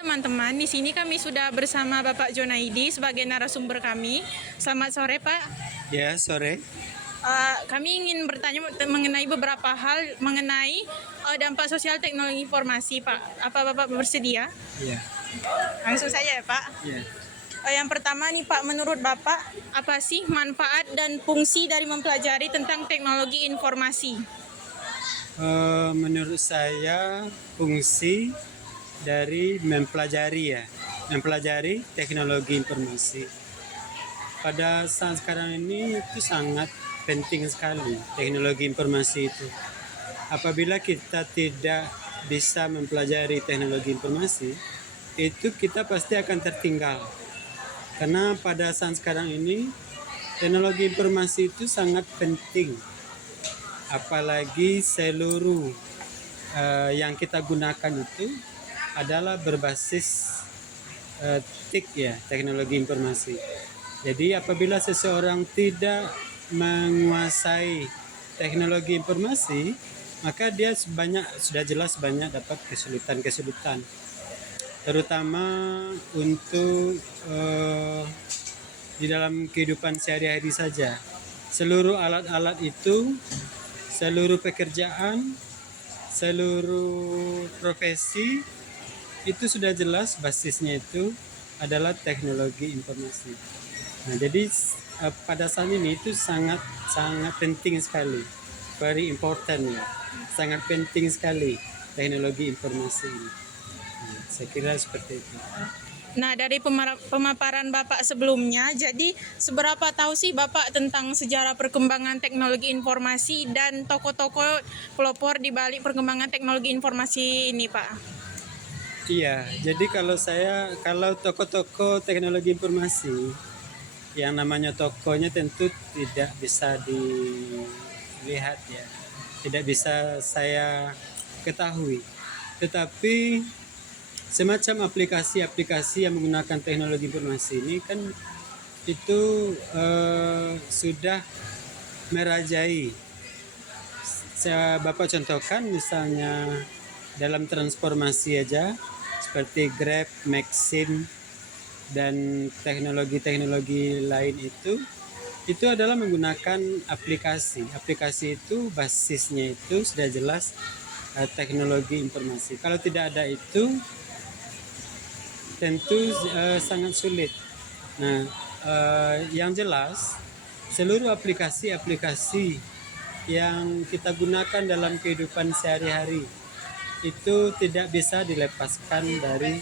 Teman-teman, di sini kami sudah bersama Bapak Jonaidi sebagai narasumber kami. Selamat sore, Pak. Ya, sore. Kami ingin bertanya mengenai beberapa hal mengenai dampak sosial teknologi informasi, Pak. Apa Bapak bersedia? Ya, Langsung saja ya, Pak. ya. Yang pertama nih, Pak, menurut Bapak, apa sih manfaat dan fungsi dari mempelajari tentang teknologi informasi? Menurut saya fungsi dari mempelajari teknologi informasi. Pada saat sekarang ini itu sangat penting sekali teknologi informasi itu. Apabila kita tidak bisa mempelajari teknologi informasi, itu kita pasti akan tertinggal. Karena pada saat sekarang ini teknologi informasi itu sangat penting. Apalagi seluruh yang kita gunakan itu adalah berbasis TIK ya, teknologi informasi. Jadi apabila seseorang tidak menguasai teknologi informasi, maka dia sudah jelas banyak dapat kesulitan-kesulitan. Terutama untuk di dalam kehidupan sehari-hari saja. Seluruh alat-alat itu, seluruh pekerjaan, seluruh profesi itu sudah jelas basisnya itu adalah teknologi informasi. Nah, jadi pada saat ini itu sangat penting sekali, very important ya, sangat penting sekali teknologi informasi ini. Nah, saya kira seperti itu. Nah, dari pemaparan Bapak sebelumnya, jadi seberapa tahu sih Bapak tentang sejarah perkembangan teknologi informasi dan tokoh-tokoh pelopor di balik perkembangan teknologi informasi ini, Pak? Iya, jadi kalau tokoh-tokoh teknologi informasi, yang namanya tokohnya tentu tidak bisa dilihat ya, tidak bisa saya ketahui. Tetapi semacam aplikasi-aplikasi yang menggunakan teknologi informasi ini kan itu sudah merajai. Bapak contohkan misalnya dalam transformasi aja seperti Grab, Maxim, dan teknologi-teknologi lain itu adalah menggunakan aplikasi. Aplikasi itu basisnya itu sudah jelas teknologi informasi. Kalau tidak ada itu tentu sangat sulit. Nah, yang jelas seluruh aplikasi-aplikasi yang kita gunakan dalam kehidupan sehari-hari itu tidak bisa dilepaskan dari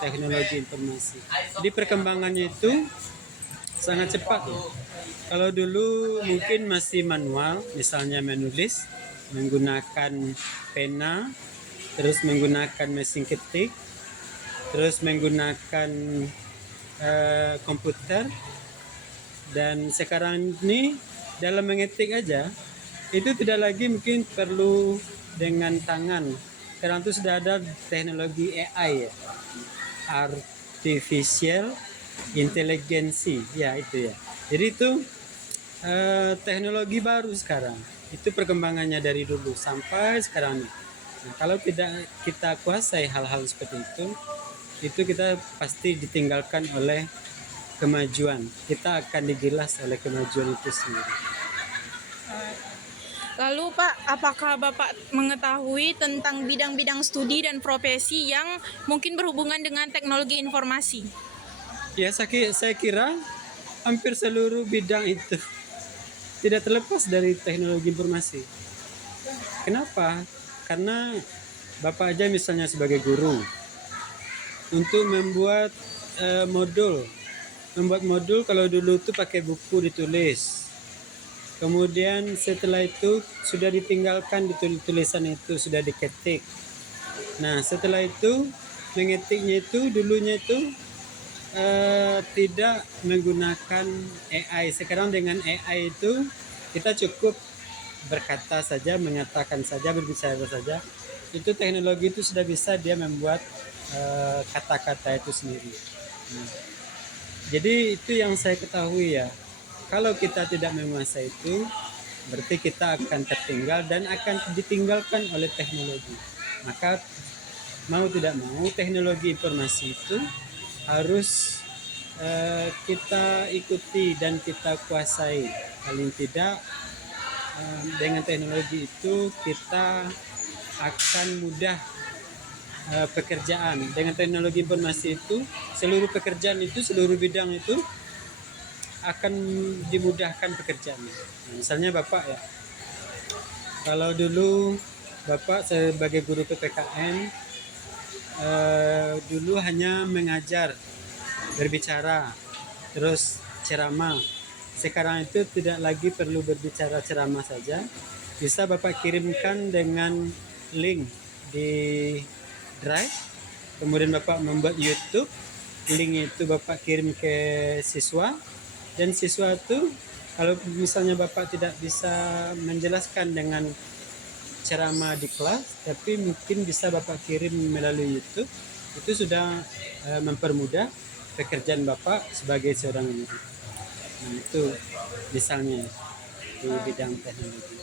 teknologi informasi. Jadi perkembangannya itu sangat cepat ya. Kalau dulu mungkin masih manual, misalnya menulis menggunakan pena, terus menggunakan mesin ketik, terus menggunakan komputer, dan sekarang ini dalam mengetik aja itu tidak lagi mungkin perlu dengan tangan. Sekarang itu sudah ada teknologi AI ya, artificial intelligence ya itu ya. Jadi itu teknologi baru sekarang. Itu perkembangannya dari dulu sampai sekarang. Nah, kalau tidak kita kuasai hal-hal seperti itu kita pasti ditinggalkan oleh kemajuan. Kita akan digilas oleh kemajuan itu sendiri. Lalu Pak, apakah Bapak mengetahui tentang bidang-bidang studi dan profesi yang mungkin berhubungan dengan teknologi informasi? Ya, saya kira hampir seluruh bidang itu tidak terlepas dari teknologi informasi. Kenapa? Karena Bapak aja misalnya sebagai guru, untuk membuat membuat modul kalau dulu tuh pakai buku ditulis. Kemudian setelah itu sudah ditinggalkan tulisan itu sudah diketik. Nah, setelah itu mengetiknya itu dulunya itu tidak menggunakan AI. Sekarang dengan AI itu kita cukup berkata saja, mengatakan saja, berbicara saja. Itu teknologi itu sudah bisa dia membuat kata-kata itu sendiri. Nah, jadi itu yang saya ketahui ya. Kalau kita tidak menguasai itu, berarti kita akan tertinggal dan akan ditinggalkan oleh teknologi. Maka mau tidak mau teknologi informasi itu harus kita ikuti dan kita kuasai. Paling tidak dengan teknologi itu kita akan mudah pekerjaan. Dengan teknologi informasi itu seluruh pekerjaan itu, seluruh bidang itu akan dimudahkan pekerjaannya. Nah, misalnya Bapak ya, kalau dulu Bapak sebagai guru PPKN dulu hanya mengajar, berbicara, terus ceramah. Sekarang itu tidak lagi perlu berbicara ceramah saja, bisa Bapak kirimkan dengan link di Drive, kemudian Bapak membuat YouTube, link itu Bapak kirim ke siswa, dan siswa itu kalau misalnya Bapak tidak bisa menjelaskan dengan ceramah di kelas, tapi mungkin bisa Bapak kirim melalui YouTube, itu sudah mempermudah pekerjaan Bapak sebagai seorang guru. Nah, itu misalnya di bidang teknologi.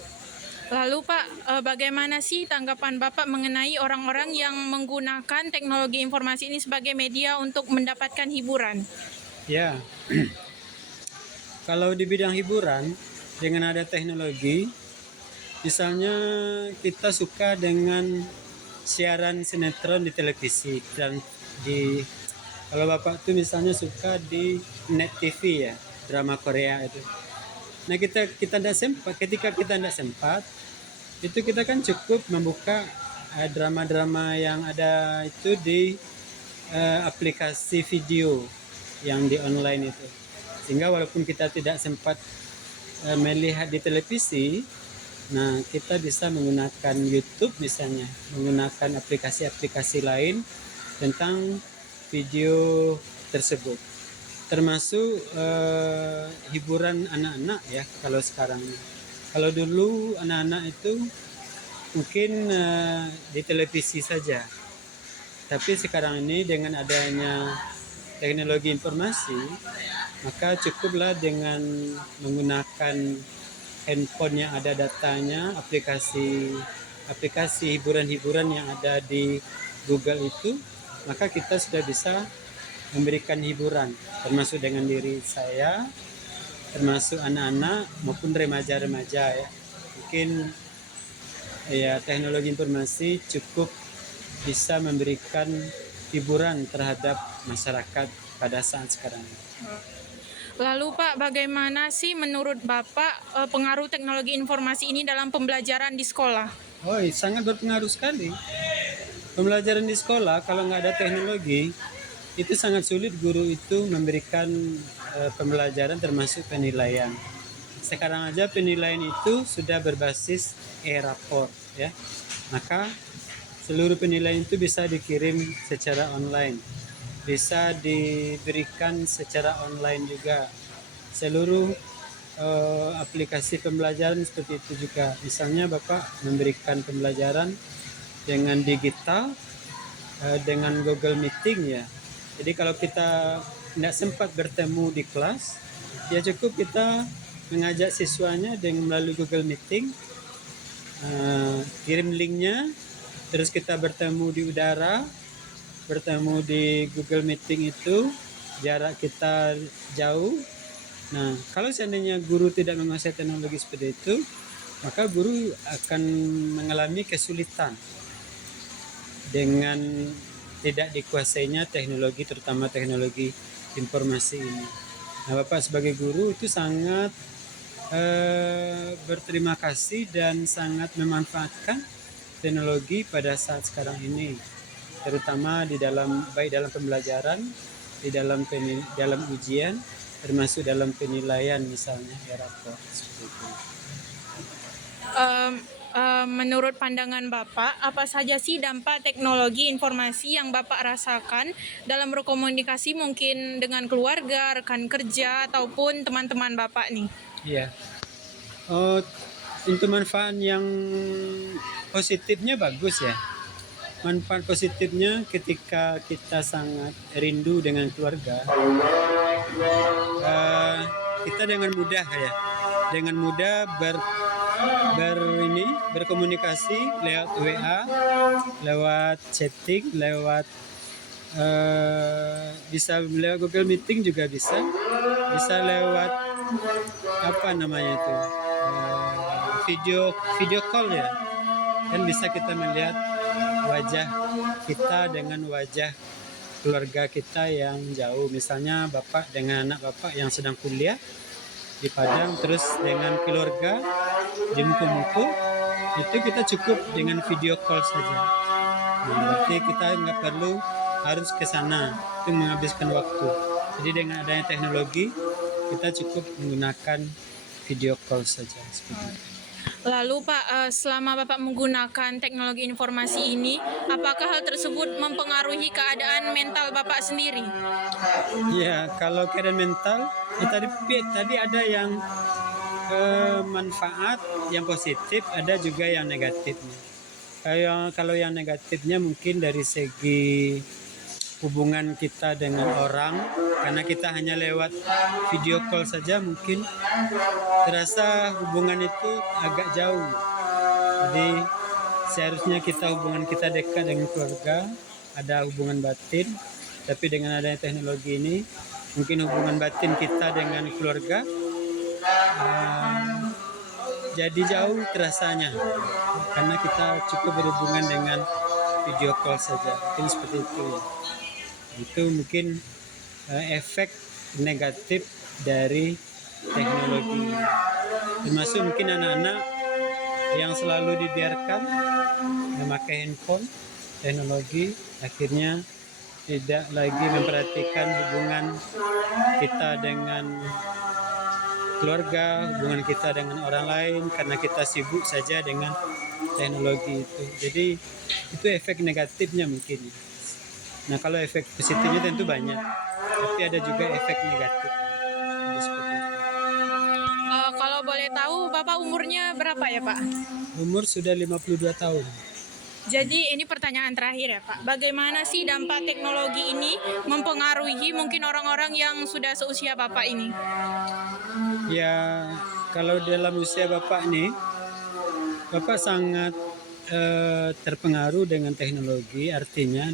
Lalu Pak, bagaimana sih tanggapan Bapak mengenai orang-orang yang menggunakan teknologi informasi ini sebagai media untuk mendapatkan hiburan? Ya, kalau di bidang hiburan dengan ada teknologi, misalnya kita suka dengan siaran sinetron di televisi dan kalau Bapak tuh misalnya suka di Net TV ya, drama Korea itu. Nah, kita tidak sempat, ketika kita tidak sempat, itu kita kan cukup membuka drama-drama yang ada itu di aplikasi video yang di online itu. Sehingga walaupun kita tidak sempat melihat di televisi, nah kita bisa menggunakan YouTube misalnya, menggunakan aplikasi-aplikasi lain tentang video tersebut. Termasuk hiburan anak-anak ya kalau sekarang. Kalau dulu anak-anak itu mungkin di televisi saja. Tapi sekarang ini dengan adanya teknologi informasi, maka cukuplah dengan menggunakan handphone yang ada datanya, aplikasi hiburan-hiburan yang ada di Google itu, maka kita sudah bisa memberikan hiburan, termasuk dengan diri saya, termasuk anak-anak maupun remaja-remaja ya. Mungkin ya teknologi informasi cukup bisa memberikan hiburan terhadap masyarakat pada saat sekarang. Lalu Pak, bagaimana sih menurut Bapak pengaruh teknologi informasi ini dalam pembelajaran di sekolah? Oh, sangat berpengaruh sekali. Pembelajaran di sekolah kalau nggak ada teknologi, itu sangat sulit guru itu memberikan pembelajaran termasuk penilaian. Sekarang aja penilaian itu sudah berbasis e-raport ya. Maka seluruh penilaian itu bisa dikirim secara online. Bisa diberikan secara online juga. Seluruh aplikasi pembelajaran seperti itu juga. Misalnya Bapak memberikan pembelajaran dengan digital dengan Google Meeting ya. Jadi kalau kita tidak sempat bertemu di kelas, ya cukup kita mengajak siswanya dengan melalui Google Meeting, kirim linknya, terus kita bertemu di udara, bertemu di Google Meeting itu, jarak kita jauh. Nah, kalau seandainya guru tidak menguasai teknologi seperti itu, maka guru akan mengalami kesulitan dengan tidak dikuasainya teknologi, terutama teknologi informasi ini. Nah, Bapak sebagai guru itu sangat berterima kasih dan sangat memanfaatkan teknologi pada saat sekarang ini, terutama di dalam baik dalam pembelajaran, di dalam ujian, termasuk dalam penilaian misalnya ya rapor seperti itu. Menurut pandangan Bapak, apa saja sih dampak teknologi informasi yang Bapak rasakan dalam berkomunikasi mungkin dengan keluarga, rekan kerja, ataupun teman-teman Bapak nih? Iya. Untuk manfaat yang positifnya bagus ya. Manfaat positifnya ketika kita sangat rindu dengan keluarga, kita dengan mudah berkomunikasi lewat WA, lewat chatting, lewat bisa lewat Google Meeting juga bisa lewat apa namanya itu video call ya, kan bisa kita melihat wajah kita dengan wajah keluarga kita yang jauh, misalnya bapak dengan anak bapak yang sedang kuliah di Padang, terus dengan keluarga di Muko-Muko, itu kita cukup dengan video call saja. Nah, berarti kita nggak perlu harus ke sana, itu menghabiskan waktu. Jadi dengan adanya teknologi, kita cukup menggunakan video call saja. Seperti itu. Lalu Pak, selama Bapak menggunakan teknologi informasi ini, apakah hal tersebut mempengaruhi keadaan mental Bapak sendiri? Ya, kalau keadaan mental, tadi ada yang manfaat, yang positif, ada juga yang negatifnya. Kalau yang negatifnya mungkin dari segi hubungan kita dengan orang, karena kita hanya lewat video call saja, mungkin terasa hubungan itu agak jauh. Jadi seharusnya hubungan kita dekat dengan keluarga, ada hubungan batin, tapi dengan adanya teknologi ini mungkin hubungan batin kita dengan keluarga jadi jauh terasanya, karena kita cukup berhubungan dengan video call saja. Mungkin seperti itu ya. Itu mungkin efek negatif dari teknologi, termasuk mungkin anak-anak yang selalu dibiarkan memakai handphone teknologi, akhirnya tidak lagi memperhatikan hubungan kita dengan keluarga, hubungan kita dengan orang lain, karena kita sibuk saja dengan teknologi itu. Jadi itu efek negatifnya mungkin. Nah, kalau efek positifnya tentu banyak, tapi ada juga efek negatif. Jadi seperti itu. Kalau boleh tahu, Bapak umurnya berapa ya Pak? Umur sudah 52 tahun. Jadi ini pertanyaan terakhir ya Pak. Bagaimana sih dampak teknologi ini mempengaruhi mungkin orang-orang yang sudah seusia Bapak ini? Ya, kalau dalam usia Bapak nih, Bapak sangat terpengaruh dengan teknologi, artinya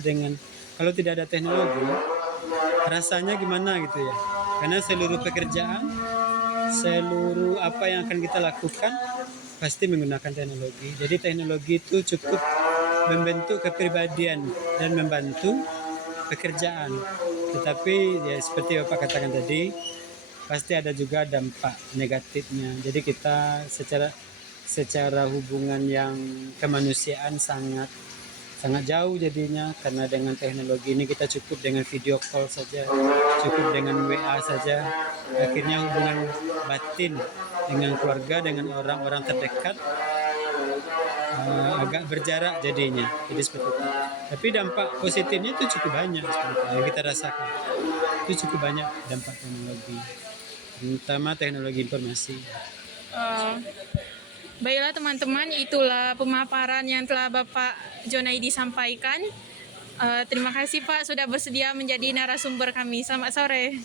kalau tidak ada teknologi, rasanya gimana gitu ya. Karena seluruh pekerjaan, seluruh apa yang akan kita lakukan, pasti menggunakan teknologi. Jadi teknologi itu cukup membentuk kepribadian dan membantu pekerjaan. Tetapi ya seperti Bapak katakan tadi, pasti ada juga dampak negatifnya. Jadi kita secara hubungan yang kemanusiaan sangat jauh jadinya, karena dengan teknologi ini kita cukup dengan video call saja, cukup dengan WA saja, akhirnya hubungan batin dengan keluarga, dengan orang-orang terdekat agak berjarak jadinya. Jadi seperti itu. Tapi dampak positifnya itu cukup banyak seperti itu, yang kita rasakan. Itu cukup banyak dampak teknologi, terutama teknologi informasi. Baiklah teman-teman, itulah pemaparan yang telah Bapak Jonaidi sampaikan. Terima kasih Pak sudah bersedia menjadi narasumber kami. Selamat sore.